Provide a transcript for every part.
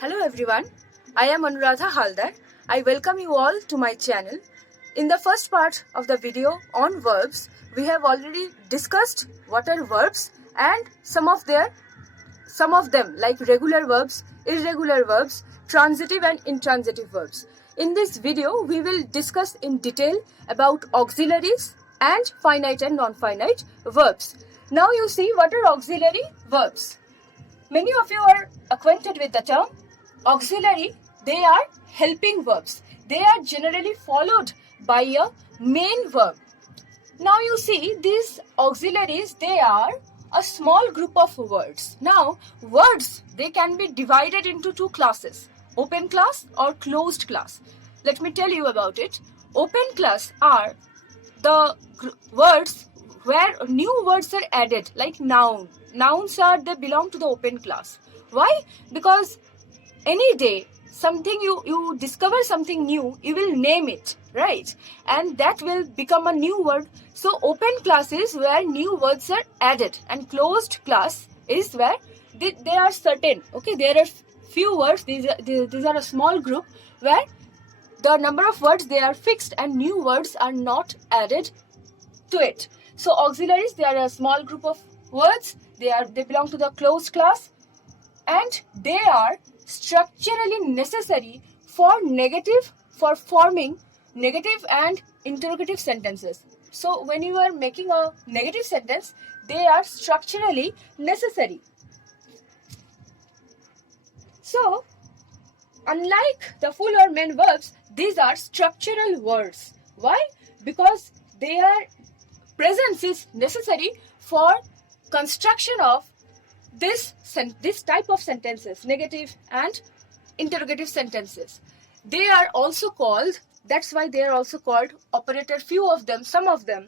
Hello everyone, I am Anuradha Haldar. I welcome you all to my channel. In the first part of the video on verbs, we have already discussed what are verbs and some of them like regular verbs, irregular verbs, transitive and intransitive verbs. In this video, we will discuss in detail about auxiliaries and finite and non-finite verbs. Now you see what are auxiliary verbs. Many of you are acquainted with the term auxiliary. They are helping verbs. They are generally followed by a main verb. Now you see these auxiliaries, they are a small group of words. Now words, they can be divided into two classes, open class or closed class. Let me tell you about it. Open class are the words where new words are added, like noun. Nouns they belong to the open class. Why? Because any day something you discover something new, you will name it, right? And that will become a new word. So open class is where new words are added, and closed class is where they are certain. Okay, there are few words. These are a small group where the number of words, they are fixed and new words are not added to it. So auxiliaries, they are a small group of words. They belong to the closed class, and they are structurally necessary for forming negative and interrogative sentences. So when you are making a negative sentence, they are structurally necessary. So unlike the full or main verbs, these are structural words. Why? Because their presence is necessary for construction of this type of sentences, negative and interrogative sentences. They are also called, that's why they are also called operator. Few of them, some of them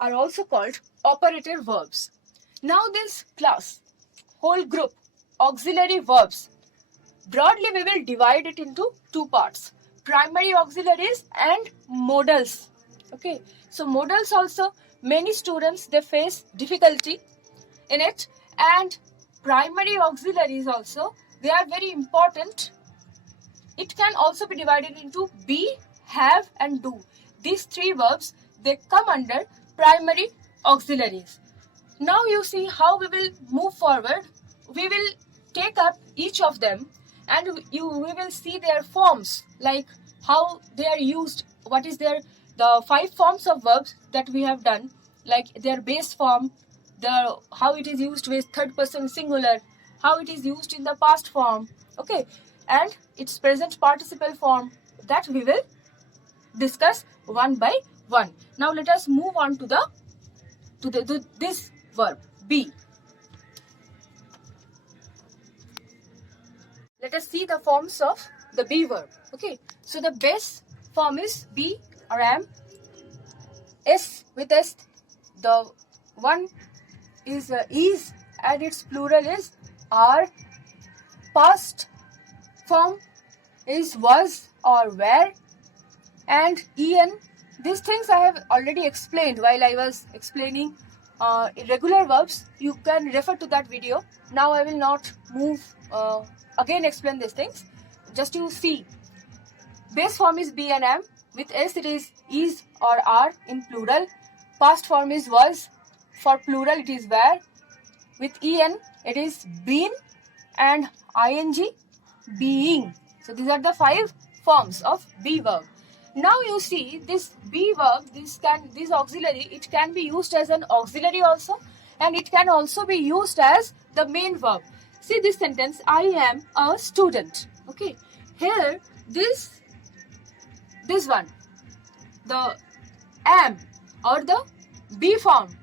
are also called operator verbs. Now this class, whole group, auxiliary verbs, broadly we will divide it into two parts, primary auxiliaries and modals. Okay, so modals also, many students, they face difficulty in it. And primary auxiliaries also, they are very important. It can also be divided into be, have and do. These three verbs, they come under primary auxiliaries. Now you see how we will move forward. We will take up each of them and we will see their forms, like how they are used, what is the 5 forms of verbs that we have done, like their base form, how it is used with third person singular, how it is used in the past form, okay, and its present participle form, that we will discuss one by one. Now let us move on to this verb be. Let us see the forms of the be verb. Okay, so the base form is be or am. S with S, the one is and its plural is are. Past form is was or were, and en. These things I have already explained while I was explaining irregular verbs. You can refer to that video. Now I will not again explain these things. Just you see. Base form is be and am. With S it is or are in plural. Past form is was. For plural it is were. With en it is been, and ing being. So these are the 5 forms of be verb. Now you see this be verb, this auxiliary, it can be used as an auxiliary also, and it can also be used as the main verb. See this sentence, I am a student. Okay, here this one, the am or the be form,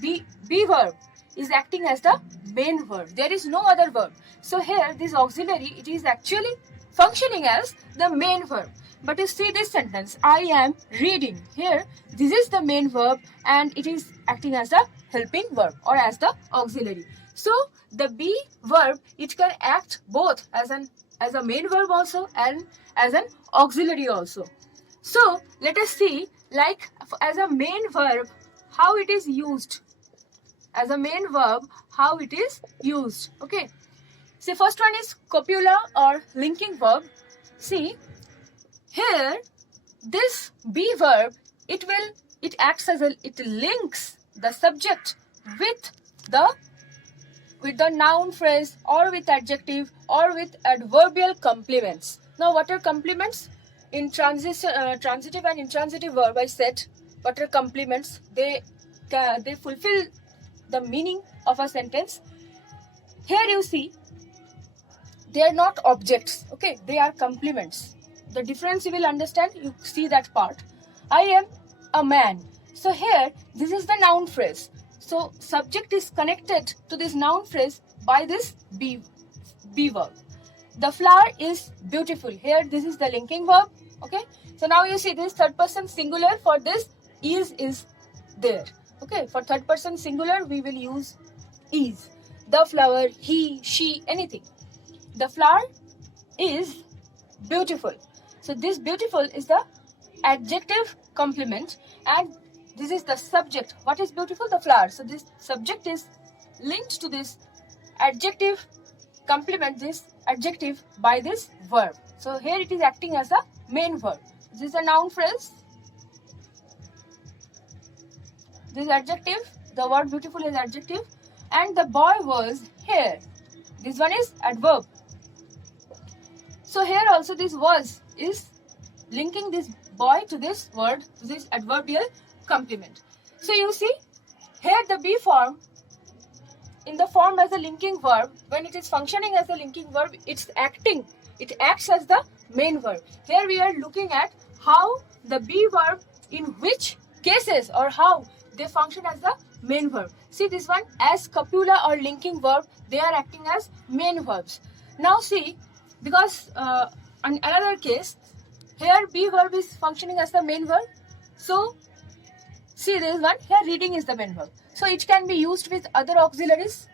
be verb is acting as the main verb. There is no other verb. So here this auxiliary, it is actually functioning as the main verb. But you see this sentence, I am reading. Here this is the main verb and it is acting as the helping verb or as the auxiliary. So the be verb, it can act both as a main verb also and as an auxiliary also. So let us see, like as a main verb, how it is used. As a main verb, how it is used. Okay. See, first one is copula or linking verb. See, here this be verb, it acts as it links the subject with the noun phrase or with adjective or with adverbial complements. Now, what are complements? In transitive and intransitive verb, I said what are complements? They fulfill the meaning of a sentence. Here you see, they are not objects, okay? They are complements. The difference you will understand, you see that part. I am a man. So here, this is the noun phrase. So subject is connected to this noun phrase by this be verb. The flower is beautiful. Here, this is the linking verb, okay? So now you see this third person singular. For this, is there, okay? For third person singular, we will use is. The flower, he, she, anything. The flower is beautiful. So this beautiful is the adjective complement, and this is the subject. What is beautiful? The flower. So this subject is linked to this adjective complement, this adjective by this verb. So here it is acting as a main verb. This is a noun phrase. This adjective, the word beautiful is adjective, and the boy was here. This one is adverb. So here also this was is linking this boy to this word, to this adverbial complement. So you see, here the be form, in the form as a linking verb, when it is functioning as a linking verb, it acts as the main verb. Here we are looking at how the be verb, in which cases or how they function as the main verb. See this one, as copula or linking verb, they are acting as main verbs. Now see, because in another case, here be verb is functioning as the main verb. So see this one, here reading is the main verb. So it can be used with other auxiliaries.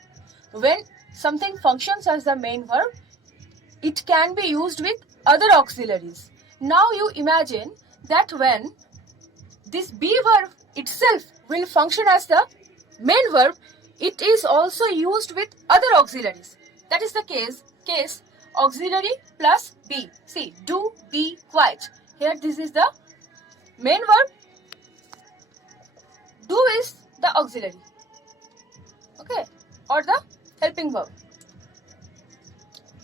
When something functions as the main verb, it can be used with other auxiliaries. Now you imagine that when this be verb itself will function as the main verb, it is also used with other auxiliaries. That is the case auxiliary plus be. See, do, be, quiet. Here this is the main verb. Do is the auxiliary, okay, or the helping verb.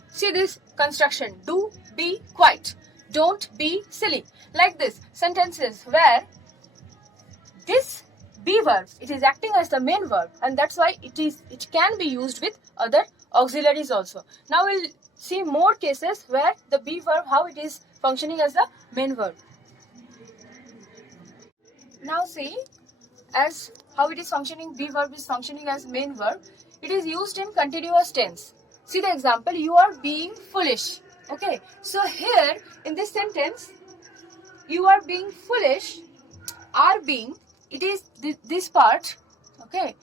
See this construction, do, be, quiet, don't be silly. Like this, sentences where this be verb, it is acting as the main verb, and that's why it can be used with other auxiliaries also. Now we'll see more cases where the be verb, how it is functioning as the main verb. Now see, as how it is functioning, be verb is functioning as main verb. It is used in continuous tense. See the example, you are being foolish. Okay, so here in this sentence, you are being foolish, are being, it is this part, okay,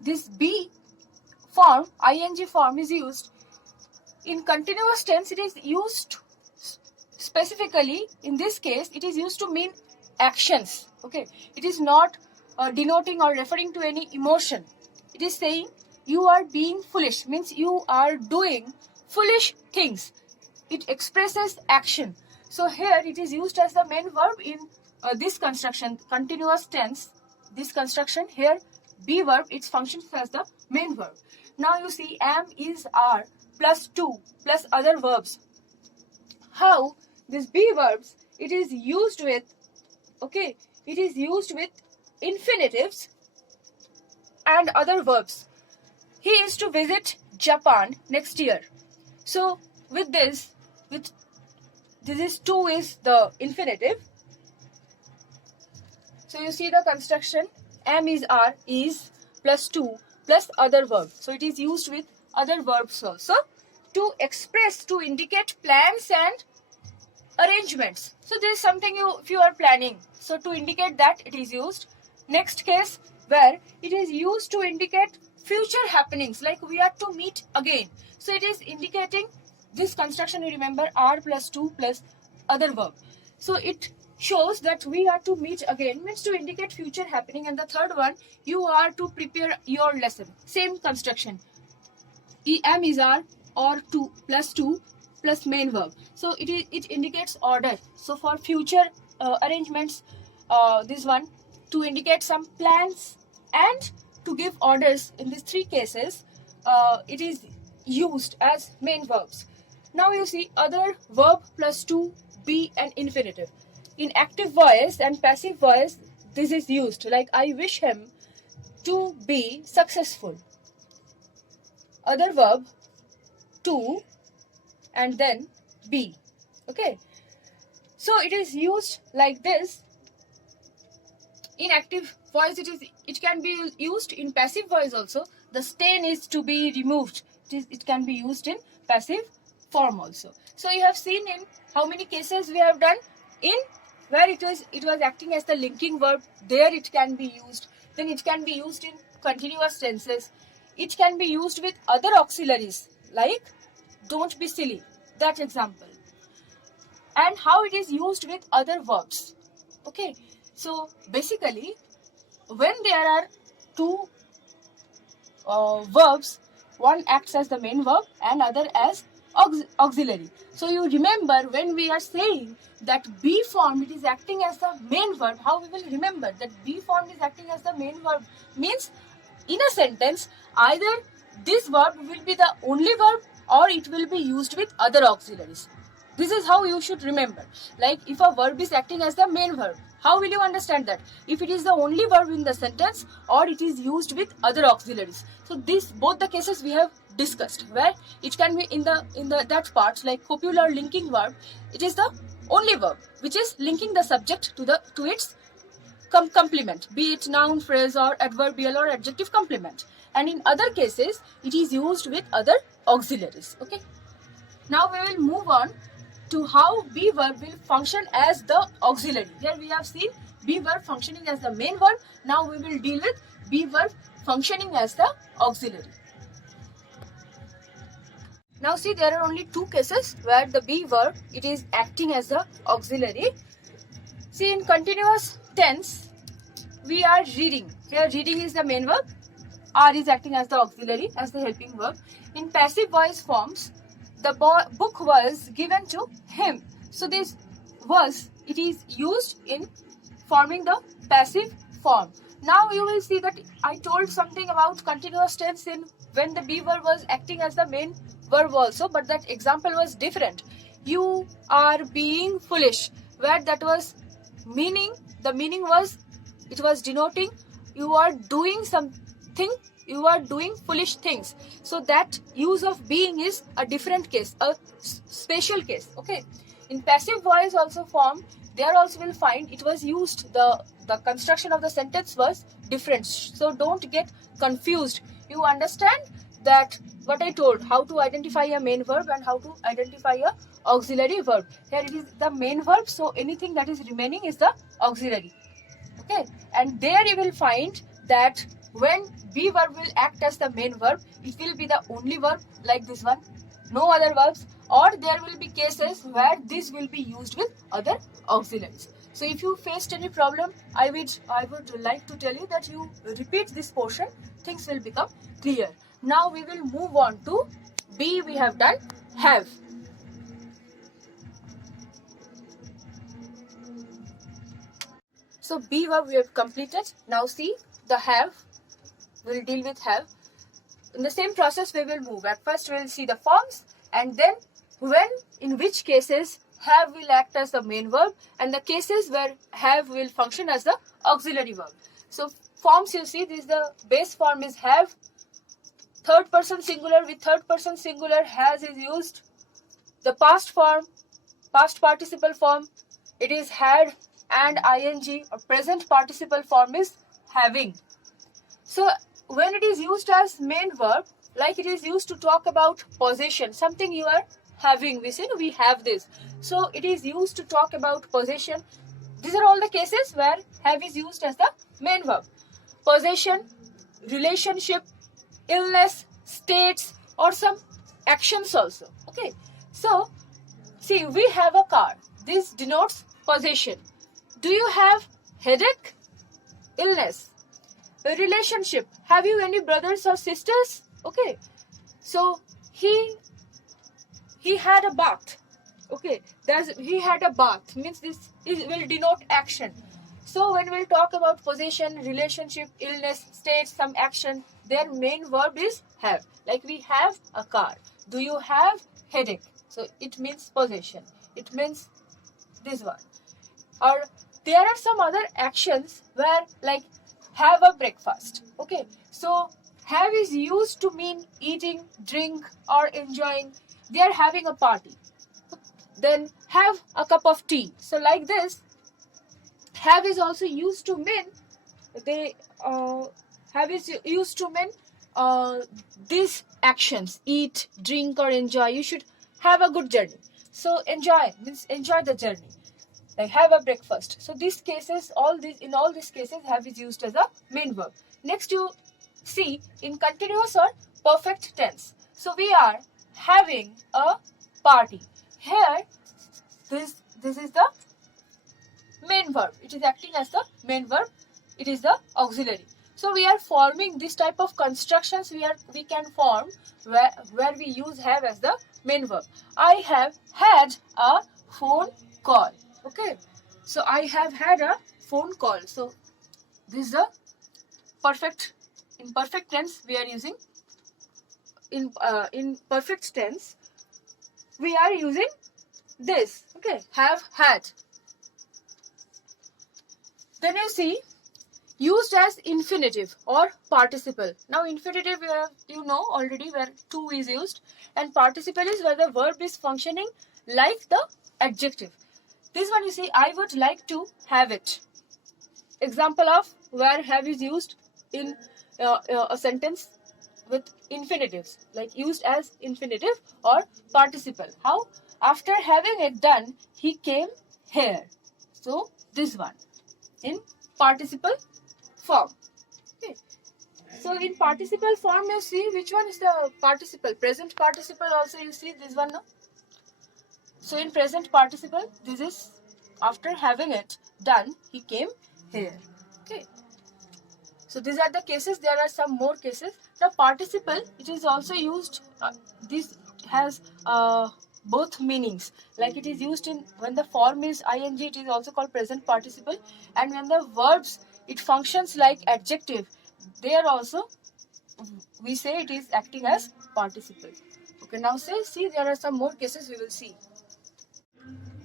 this be form, ing form is used. In continuous tense, it is used specifically, in this case, it is used to mean actions, okay. It is not denoting or referring to any emotion. It is saying you are being foolish, means you are doing foolish things. It expresses action. So here it is used as the main verb in this construction, continuous tense. This construction here, be verb, it functions as the main verb. Now you see, am, is, are plus to plus other verbs. How this be verbs, it is used with, okay, it is used with infinitives and other verbs. He is to visit Japan next year. So with this is to is the infinitive. So you see the construction, am, is, are, is plus to plus other verb. So it is used with other verbs also to express, to indicate plans and arrangements. So this is something if you are planning, so to indicate that it is used. Next case where it is used to indicate future happenings, like we are to meet again. So it is indicating this construction, you remember, are plus to plus other verb. So it shows that we are to meet again, means to indicate future happening. And the third one, you are to prepare your lesson. Same construction. am is our or 2 plus main verb. So it indicates order. So for future arrangements, this one to indicate some plans and to give orders, in these three cases it is used as main verbs. Now you see other verb plus to, be and infinitive. In active voice and passive voice this is used, like I wish him to be successful. Other verb to and then be. Okay, so it is used like this. In active voice it can be used. In passive voice also, the stain is to be removed. It can be used in passive form also. So you have seen in how many cases we have done. In where it was acting as the linking verb, there it can be used. Then it can be used in continuous tenses. It can be used with other auxiliaries like don't be silly, that example. And how it is used with other verbs. Okay, so basically when there are two verbs, one acts as the main verb and other as auxiliary. So you remember when we are saying that be form it is acting as the main verb, how we will remember that be form is acting as the main verb means in a sentence either this verb will be the only verb or it will be used with other auxiliaries. This is how you should remember. Like if a verb is acting as the main verb, how will you understand that? If it is the only verb in the sentence or it is used with other auxiliaries. So this both the cases we have discussed, where it can be in the that parts like copular linking verb, it is the only verb which is linking the subject to its complement, be it noun, phrase or adverbial or adjective complement. And in other cases it is used with other auxiliaries. Okay, now we will move on to how be verb will function as the auxiliary. Here we have seen be verb functioning as the main verb. Now we will deal with be verb functioning as the auxiliary. Now see, there are only two cases where the be verb it is acting as the auxiliary. See, in continuous tense we are reading. Here reading is the main verb, are is acting as the auxiliary, as the helping verb. In passive voice forms, the book was given to him. So this was, it is used in forming the passive form. Now you will see that I told something about continuous tense in when the be verb was acting as the main verb also, but that example was different. You are being foolish, where that was meaning, the meaning was, it was denoting you are doing something, you are doing foolish things. So that use of being is a different case, a special case. Okay, in passive voice also form, there also will find it was used, the construction of the sentence was different. So don't get confused. You understand that what I told, how to identify a main verb and how to identify a auxiliary verb. Here it is the main verb, so anything that is remaining is the auxiliary. Okay, and there you will find that when be verb will act as the main verb, it will be the only verb like this one, no other verbs, or there will be cases where this will be used with other auxiliaries. So if you faced any problem, I would like to tell you that you repeat this portion, things will become clear. Now we will move on to be. We have done have. So be verb we have completed. Now see the have. We will deal with have. In the same process we will move. At first we will see the forms and then when, in which cases have will act as the main verb and the cases where have will function as the auxiliary verb. So forms, you see, this is the base form is have. Third person singular, with third person singular has is used. The past form, past participle form, it is had and ing, or present participle form is having. So when it is used as main verb, like it is used to talk about possession, something you are having, we say we have this. So it is used to talk about possession. These are all the cases where have is used as the main verb. Possession, relationship, illness, states, or some actions also. Okay, so see, we have a car. This denotes possession. Do you have headache? Illness. A relationship. Have you any brothers or sisters? Okay, So he had a bath. Okay, he had a bath means this will denote action. So when we'll talk about possession, relationship, illness, state, some action, their main verb is have. Like we have a car. Do you have headache? So it means possession. It means this one. Or there are some other actions where like have a breakfast. Okay, so have is used to mean eating, drink, or enjoying. They are having a party. Then have a cup of tea. So like this, have is also used to mean have is used to mean these actions: eat, drink, or enjoy. You should have a good journey. So enjoy means enjoy the journey. Like have a breakfast. So these cases, in all these cases, have is used as a main verb. Next, you see in continuous or perfect tense. So we are having a party. Here, this is the main verb. It is acting as the main verb. It is the auxiliary. So we are forming this type of constructions. We can form where we use have as the main verb. I have had a phone call. Okay, so I have had a phone call. So this is the perfect. In perfect tense, we are using in perfect tense. We are using this. Okay, have had. Then you see used as infinitive or participle. Now infinitive you know already where to is used, and participle is where the verb is functioning like the adjective. This one you see, I would like to have it. Example of where have is used in a sentence with infinitives, like used as infinitive or participle. How? After having it done, he came here. So this one in participle form. Okay. So in participle form you see which one is the participle. Present participle also you see this one, no? So in present participle, this is after having it done, he came here. Okay. So these are the cases. There are some more cases. The participle, it is also used. This has both meanings. Like it is used in when the form is ing, it is also called present participle. And when the verbs, it functions like adjective. There also we say it is acting as participle. Okay. Now see there are some more cases we will see.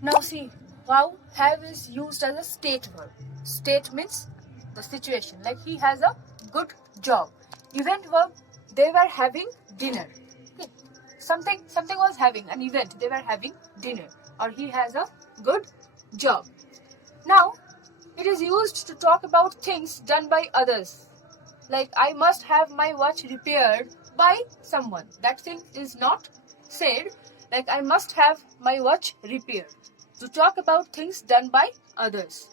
Now see how have is used as a state verb. State means the situation. Like he has a good job. Event verb, they were having dinner. Okay. Something was having an event. They were having dinner. Or he has a good job. Now it is used to talk about things done by others. Like I must have my watch repaired by someone. That thing is not said. Like I must have my watch repaired. To talk about things done by others.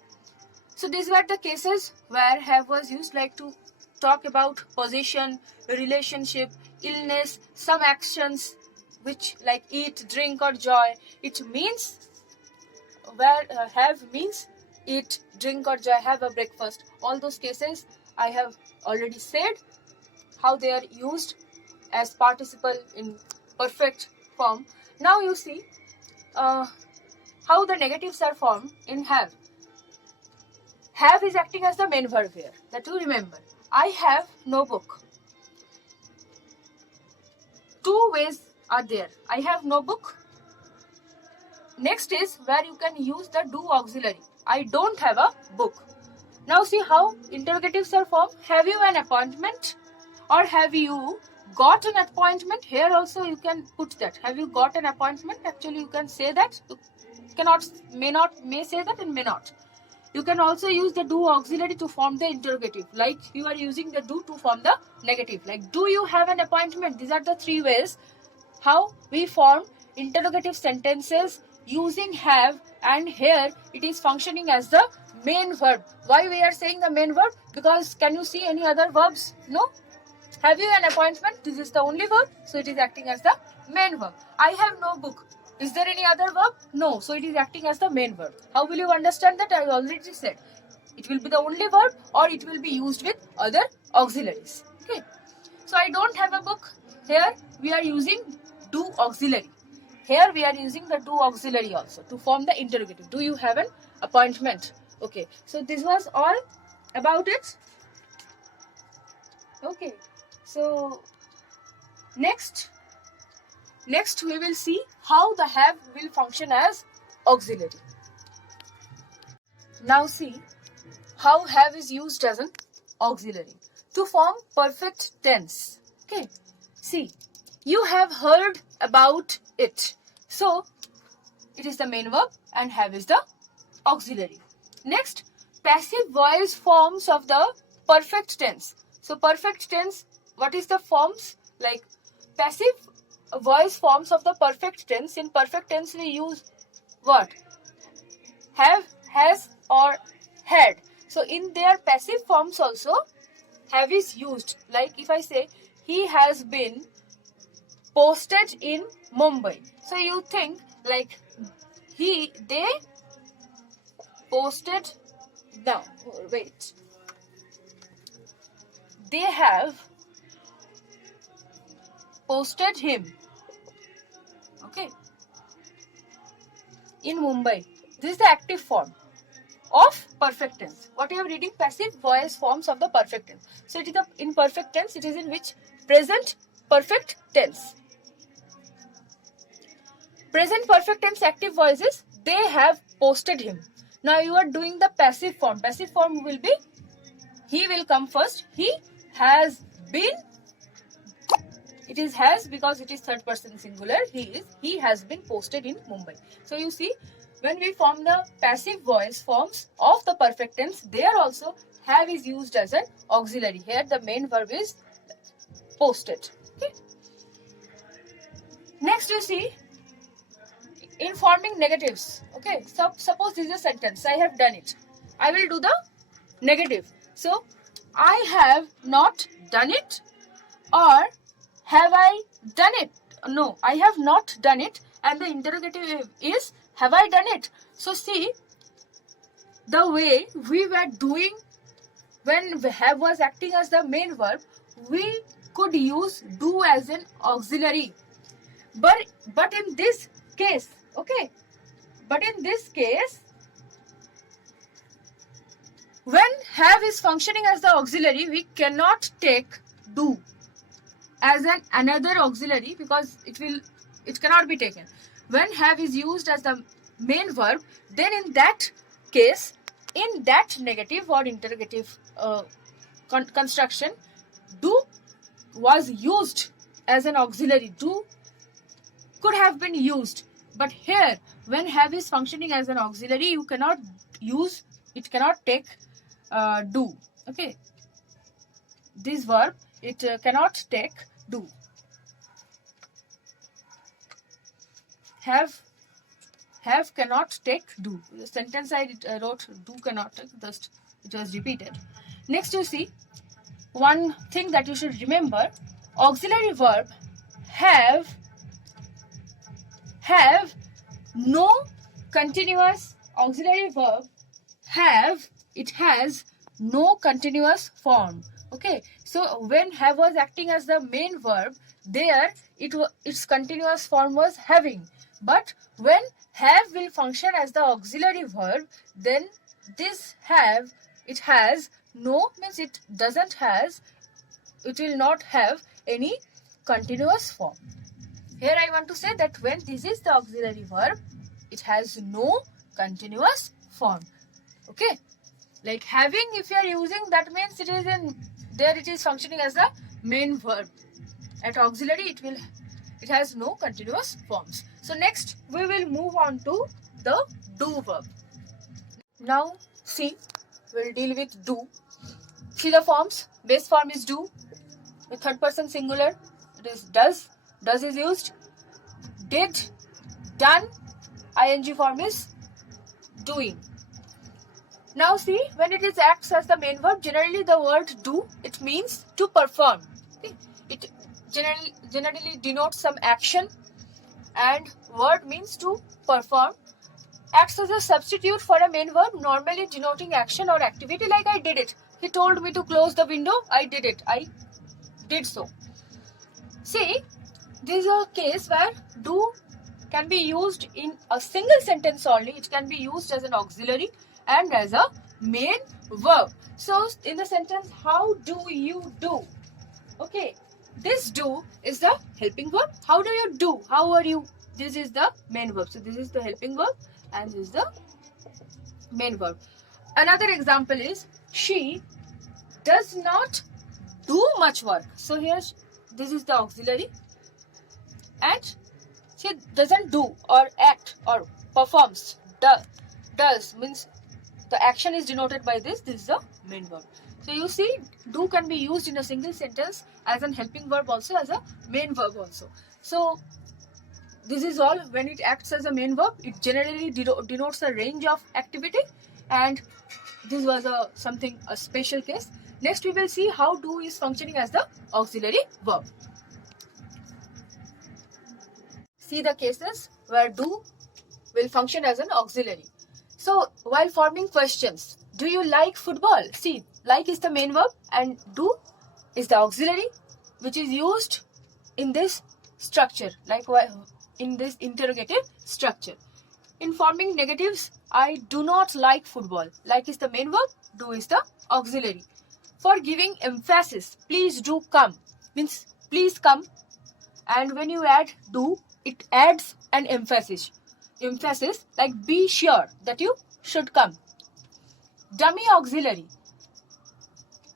So these were the cases where have was used, like to talk about possession, relationship, illness, some actions which like eat, drink, or joy. It means where have means eat, drink, or joy, have a breakfast. All those cases I have already said how they are used as participle in perfect form. Now you see how the negatives are formed in have. Have is acting as the main verb here. That you remember. I have no book. Two ways are there. I have no book. Next is where you can use the do auxiliary. I don't have a book. Now see how interrogatives are formed. Have you an appointment? Or have you got an appointment? Here also you can put that. Have you got an appointment? Actually you can say that. You cannot, may say that and may not. You can also use the do auxiliary to form the interrogative. Like you are using the do to form the negative. Like do you have an appointment? These are the three ways how we form interrogative sentences using have, and here it is functioning as the main verb. Why we are saying the main verb? Because can you see any other verbs? No? Have you an appointment? This is the only verb. So it is acting as the main verb. I have no book. Is there any other verb? No. So it is acting as the main verb. How will you understand that? I already said. It will be the only verb or it will be used with other auxiliaries. Okay. So I don't have a book. Here we are using do auxiliary. Here we are using the do auxiliary also to form the interrogative. Do you have an appointment? Okay, so this was all about it. Okay, so next we will see how the have will function as auxiliary. Now see how have is used as an auxiliary to form perfect tense. Okay, see, you have heard about it. So it is the main verb and have is the auxiliary. Next, passive voice forms of the perfect tense. So perfect tense, what is the forms? Like passive voice forms of the perfect tense. In perfect tense we use what? Have, has or had. So in their passive forms also have is used. Like if I say he has been posted in Mumbai. So you think like they posted, no, wait. They have posted him, okay, in Mumbai. This is the active form of perfect tense. What you are reading? Passive voice forms of the perfect tense. So it is in perfect tense. It is in which? Present perfect tense. Present perfect tense active voice is they have posted him. Now you are doing the passive form. Passive form will be he will come first. He has been. It is has because it is third person singular. He has been posted in Mumbai. So you see, when we form the passive voice forms of the perfect tense, there also have is used as an auxiliary. Here the main verb is posted. Okay. Next you see, in forming negatives. Okay, so suppose this is a sentence. I have done it. I will do the negative. So I have not done it, or have I done it? No, I have not done it, and the interrogative is have I done it? So see, the way we were doing when have was acting as the main verb, we could use do as an auxiliary. But in this case, okay, but in this case, when have is functioning as the auxiliary, we cannot take do as another auxiliary because it cannot be taken. When have is used as the main verb, then in that case, in that negative or interrogative construction, do was used as an auxiliary. Do could have been used, but here when have is functioning as an auxiliary, you cannot use, it cannot take do. Okay, this verb, it cannot take do. Have cannot take do. The sentence I wrote do cannot take, just it was repeated. Next you see, one thing that you should remember, auxiliary verb have no continuous, auxiliary verb have, it has no continuous form. Okay, so when have was acting as the main verb, there its continuous form was having. But when have will function as the auxiliary verb, then this have, it has no, means it doesn't has, it will not have any continuous form. Here I want to say that when this is the auxiliary verb, it has no continuous form. Okay, like having, if you are using, that means it is in there, it is functioning as the main verb. At auxiliary, it has no continuous forms. So next we will move on to the do verb. Now see, we'll deal with do. See the forms. Base form is do. The third person singular, it is does. Does is used. Did, done. Ing form is doing. Now see, when it is acts as the main verb, generally the word do, it means to perform. Okay? It generally denotes some action, and word means to perform. Acts as a substitute for a main verb, normally denoting action or activity, like I did it. He told me to close the window, I did it. I did so. See, This is a case where do can be used in a single sentence only. It can be used as an auxiliary and as a main verb. So in the sentence, how do you do? Okay, this do is the helping verb. How do you do? How are you? This is the main verb. So this is the helping verb and this is the main verb. Another example is she does not do much work. So here this is the auxiliary and she doesn't do or act or performs. Does means the action is denoted by this. This is the main verb. So you see, do can be used in a single sentence as an helping verb also, as a main verb also. So this is all. When it acts as a main verb, it generally denotes a range of activity, and this was a special case. Next we will see how do is functioning as the auxiliary verb. See the cases where do will function as an auxiliary. So while forming questions, do you like football? See, like is the main verb and do is the auxiliary, which is used in this structure, like in this interrogative structure. In forming negatives, I do not like football. Like is the main verb, do is the auxiliary. For giving emphasis, please do come means please come, and when you add do, it adds an emphasis like be sure that you should come. Dummy auxiliary.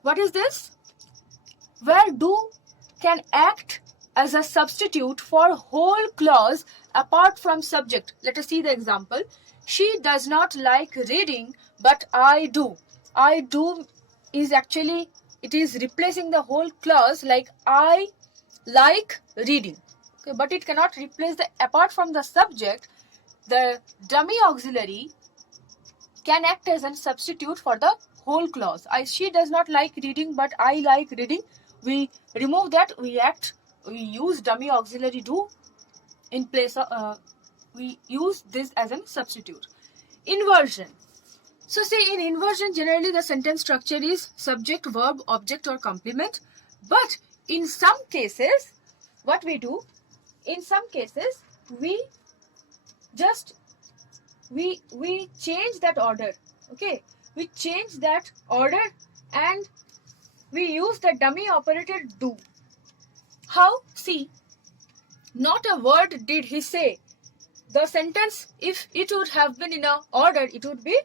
What is this? Where do can act as a substitute for whole clause apart from subject. Let us see the example. She does not like reading, but I do. I do is actually, it is replacing the whole clause like I like reading. Okay, but it cannot replace the apart from the subject. The dummy auxiliary can act as a substitute for the whole clause. She does not like reading, but I like reading. We remove that. We use dummy auxiliary do in place of, we use this as a substitute. Inversion. So say in inversion, generally the sentence structure is subject, verb, object or complement. But in some cases, what we do, in some cases, we change that order. Okay, we change that order and we use the dummy operator do. How? See, not a word did he say. The sentence, if it would have been in a order, it would be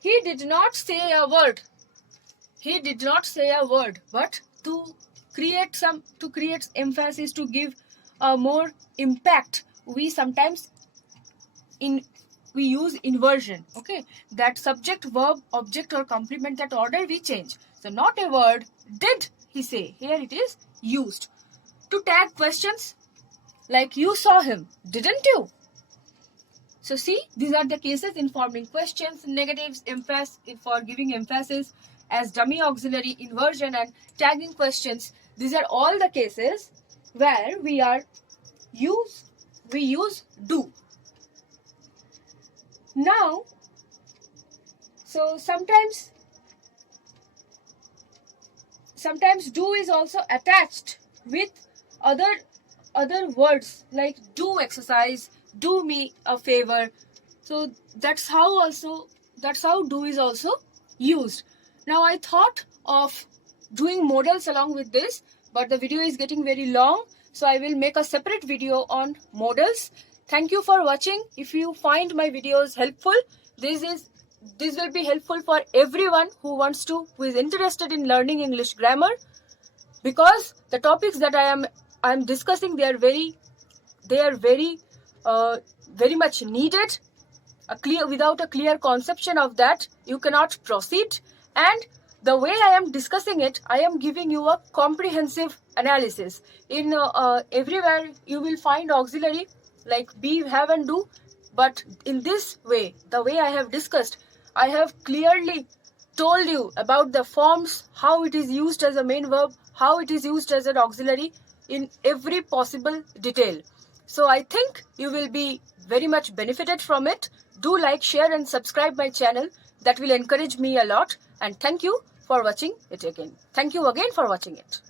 he did not say a word. He did not say a word. But to create emphasis, to give a more impact, we sometimes we use inversion. Okay, that subject, verb, object or complement, that order we change. So not a word did he say. Here it is used to tag questions like you saw him, didn't you? So see, these are the cases in forming questions, negatives, for giving emphasis as dummy auxiliary, inversion and tagging questions. These are all the cases where we use do. Now, so sometimes do is also attached with other words like do exercise, do me a favor. So that's how do is also used. Now I thought of doing modals along with this, but the video is getting very long, so I will make a separate video on modals. Thank you for watching. If you find my videos helpful, this will be helpful for everyone who is interested in learning English grammar, because the topics that I am discussing, they are very much needed. Without a clear conception of that, you cannot proceed. And the way I am discussing it, I am giving you a comprehensive analysis. In everywhere you will find auxiliary like be, have and do, but in this way, the way I have discussed, I have clearly told you about the forms, how it is used as a main verb, how it is used as an auxiliary in every possible detail. So I think you will be very much benefited from it. Do like, share and subscribe my channel. That will encourage me a lot. And thank you for watching it again. Thank you again for watching it.